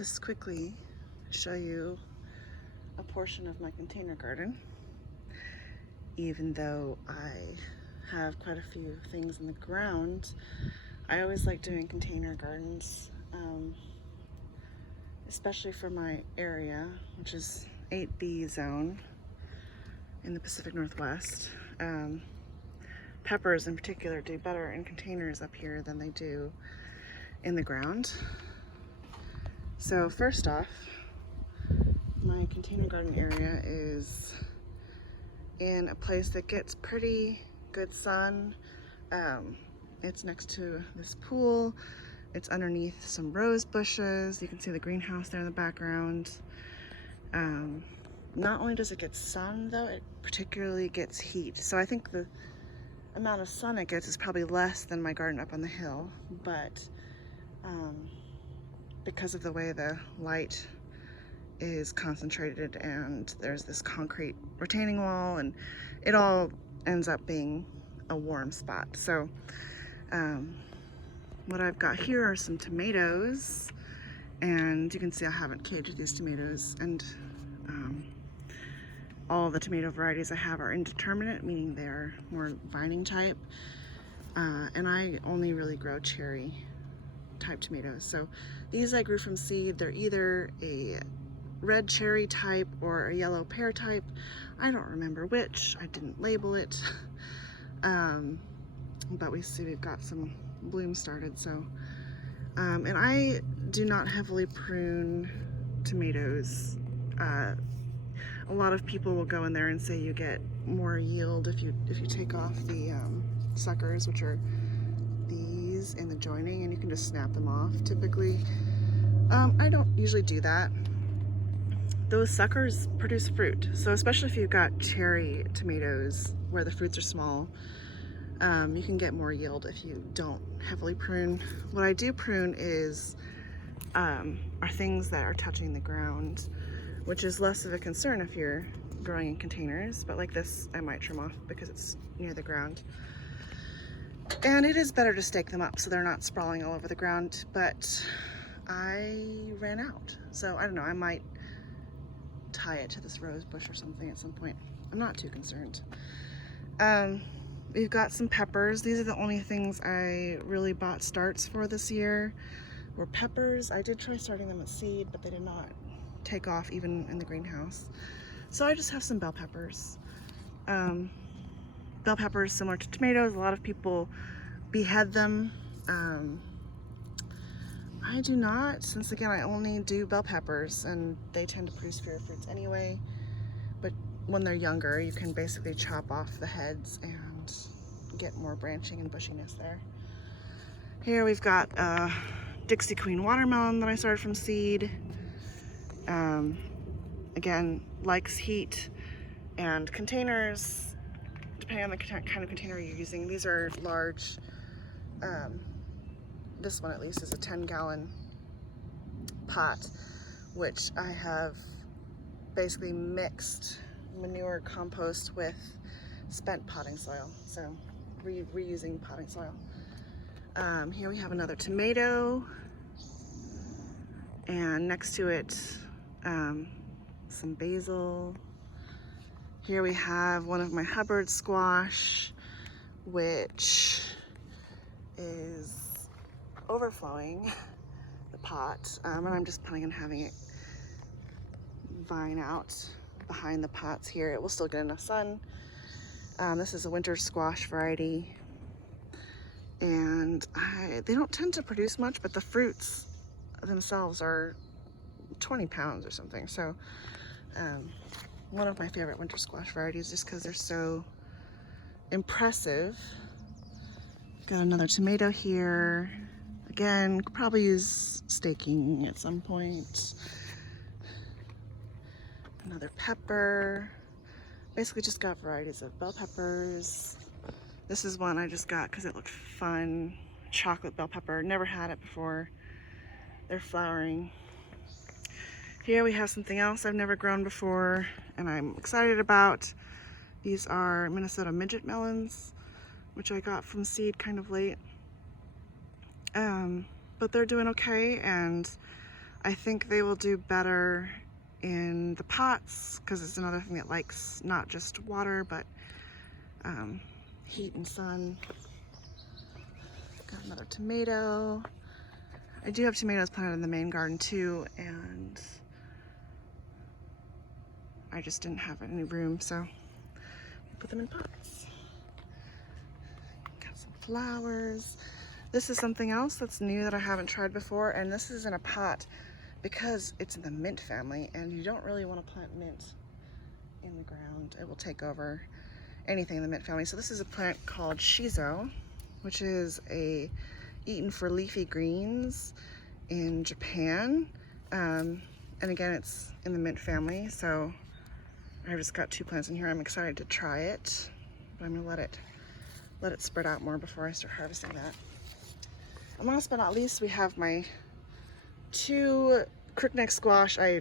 just quickly show you a portion of my container garden. Even though I have quite a few things in the ground, I always like doing container gardens, especially for my area, which is 8B zone in the Pacific Northwest. Peppers in particular do better in containers up here than they do in the ground. So first off, my container garden area is in a place that gets pretty good sun. It's next to this pool. It's underneath some rose bushes. You can see the greenhouse there in the background. Not only does it get sun though, it particularly gets heat. So I think the amount of sun it gets is probably less than my garden up on the hill, but because of the way the light is concentrated and there's this concrete retaining wall, and it all ends up being a warm spot. So what I've got here are some tomatoes, and you can see I haven't caged these tomatoes, and all the tomato varieties I have are indeterminate, meaning they're more vining type, and I only really grow cherry type tomatoes. So these I grew from seed. They're either a red cherry type or a yellow pear type. I don't remember which. I didn't label it. But we see we've got some bloom started. So, and I do not heavily prune tomatoes. A lot of people will go in there and say you get more yield if you take off the suckers, which are these in the joining, and you can just snap them off typically. I don't usually do that. Those suckers produce fruit, so especially if you've got cherry tomatoes where the fruits are small, you can get more yield if you don't heavily prune. What I do prune is are things that are touching the ground, which is less of a concern if you're growing in containers, but like this I might trim off because it's near the ground. And it is better to stake them up so they're not sprawling all over the ground, but I ran out. So I don't know, I might tie it to this rose bush or something at some point. I'm not too concerned. We've got some peppers. These are the only things I really bought starts for this year, were peppers. I did try starting them at seed, but they did not take off even in the greenhouse. So I just have some bell peppers. Bell peppers, similar to tomatoes, a lot of people behead them. I do not, since again I only do bell peppers and they tend to produce fewer fruits anyway, but when they're younger you can basically chop off the heads and get more branching and bushiness there. Here we've got Dixie Queen watermelon that I started from seed. Again, likes heat and containers, depending on the kind of container you're using. These are large. This one at least is a 10-gallon pot, which I have basically mixed manure compost with spent potting soil, so reusing potting soil. Here we have another tomato, and next to it some basil. Here we have one of my Hubbard squash, which is overflowing the pot, and I'm just planning on having it vine out behind the pots here. It will still get enough sun. This is a winter squash variety, and they don't tend to produce much, but the fruits themselves are 20 pounds or something. So one of my favorite winter squash varieties, just because they're so impressive. Got another tomato here. Again, could probably use staking at some point. Another pepper. Basically just got varieties of bell peppers. This is one I just got because it looked fun. Chocolate bell pepper, never had it before. They're flowering. Here we have something else I've never grown before and I'm excited about. These are Minnesota midget melons, which I got from seed kind of late. But they're doing okay, and I think they will do better in the pots because it's another thing that likes not just water but heat and sun. Got another tomato. I do have tomatoes planted in the main garden too, and I just didn't have any room, so put them in pots. Got some flowers. This is something else that's new that I haven't tried before, and this is in a pot because it's in the mint family, and you don't really want to plant mint in the ground. It will take over anything in the mint family. So this is a plant called shiso, which is eaten for leafy greens in Japan. And again, it's in the mint family, so I've just got 2 plants in here. I'm excited to try it, but I'm gonna let it spread out more before I start harvesting that. And last but not least, we have my 2 crookneck squash. I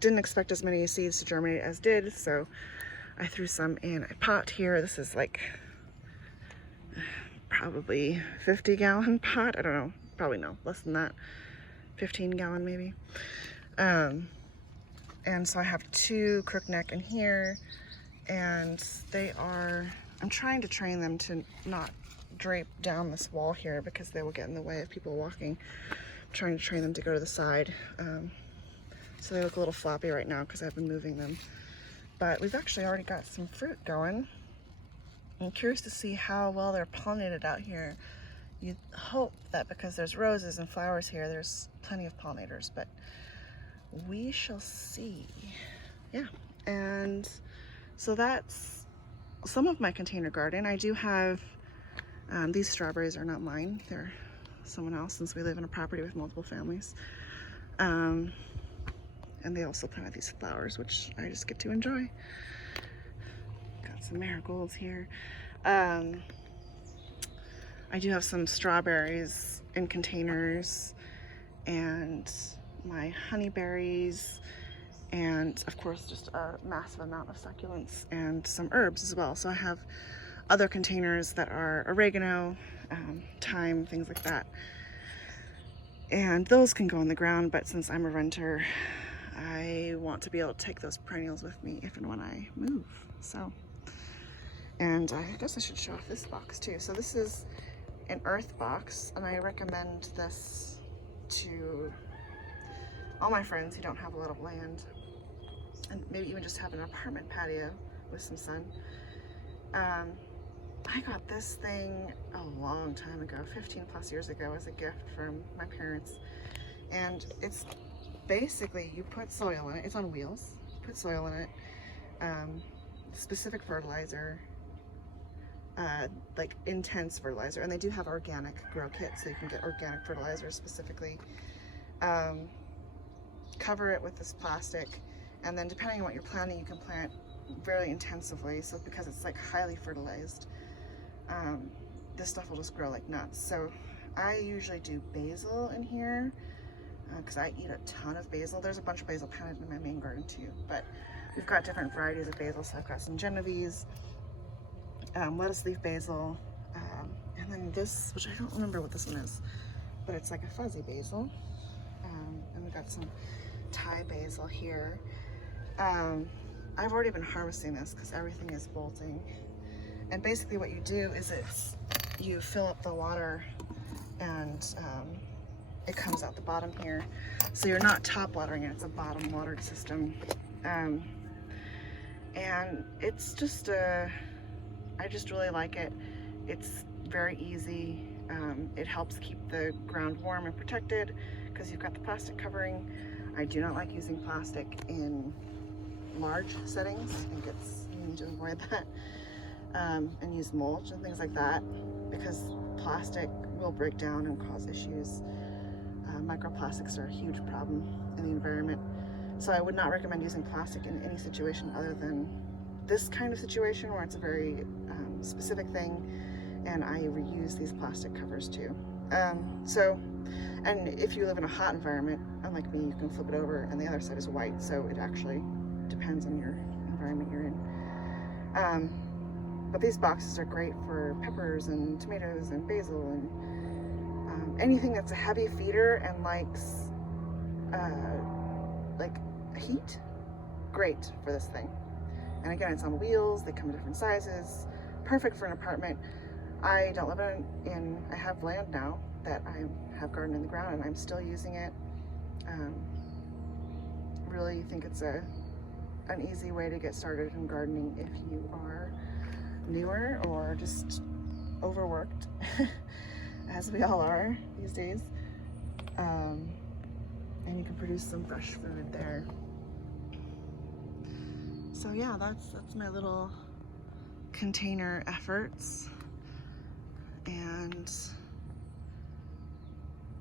didn't expect as many seeds to germinate as did, so I threw some in a pot here. This is like probably 50-gallon pot. I don't know, probably no, less than that, 15-gallon maybe. And so I have 2 crookneck in here, and I'm trying to train them to not drape down this wall here because they will get in the way of people walking. I'm trying to train them to go to the side. So they look a little floppy right now because I've been moving them. But we've actually already got some fruit going. I'm curious to see how well they're pollinated out here. You hope that because there's roses and flowers here, there's plenty of pollinators, but we shall see. Yeah, and so that's some of my container garden. I do have, these strawberries are not mine. They're someone else since we live in a property with multiple families. And they also planted these flowers, which I just get to enjoy. Got some marigolds here. I do have some strawberries in containers, and my honeyberries, and of course just a massive amount of succulents and some herbs as well. So I have other containers that are oregano, thyme, things like that. And those can go in the ground, but since I'm a renter, I want to be able to take those perennials with me if and when I move. So, and I guess I should show off this box too. So this is an earth box, and I recommend this to all my friends who don't have a lot of land, and maybe even just have an apartment patio with some sun. I got this thing a long time ago, 15 plus years ago, as a gift from my parents. And it's basically, you put soil in it, it's on wheels, you put soil in it, specific fertilizer, like intense fertilizer, and they do have organic grow kits, so you can get organic fertilizer specifically. Cover it with this plastic, and then depending on what you're planting, you can plant very intensively. So because it's like highly fertilized, this stuff will just grow like nuts. So I usually do basil in here because I eat a ton of basil. There's a bunch of basil planted in my main garden too, but we've got different varieties of basil. So I've got some Genovese, lettuce leaf basil, and then this, which I don't remember what this one is, but it's like a fuzzy basil. And we've got some Thai basil here. I've already been harvesting this because everything is bolting. And basically what you do is you fill up the water, and it comes out the bottom here. So you're not top watering it, it's a bottom watered system. And it's just, I just really like it. It's very easy. It helps keep the ground warm and protected because you've got the plastic covering. I do not like using plastic in large settings. I think you need to avoid that. And use mulch and things like that because plastic will break down and cause issues. Microplastics are a huge problem in the environment. So I would not recommend using plastic in any situation other than this kind of situation where it's a very specific thing, and I reuse these plastic covers too. And if you live in a hot environment, unlike me, you can flip it over and the other side is white, so it actually depends on your environment you're in. But these boxes are great for peppers and tomatoes and basil and anything that's a heavy feeder and likes like heat, great for this thing. And again, it's on wheels, they come in different sizes, perfect for an apartment. I don't live I have land now that I have garden in the ground, and I'm still using it. Really think it's an easy way to get started in gardening if you are newer or just overworked, as we all are these days. And you can produce some fresh food there. So yeah, that's my little container efforts, and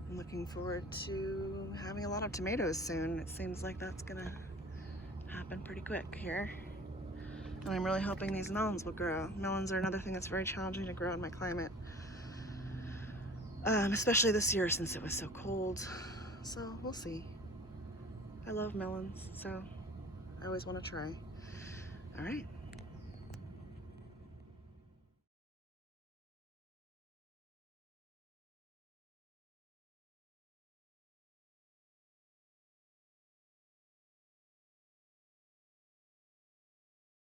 I'm looking forward to having a lot of tomatoes soon. It seems like that's gonna happen pretty quick here. And I'm really hoping these melons will grow. Melons are another thing that's very challenging to grow in my climate. Especially this year since it was so cold. So we'll see. I love melons, so I always want to try. All right.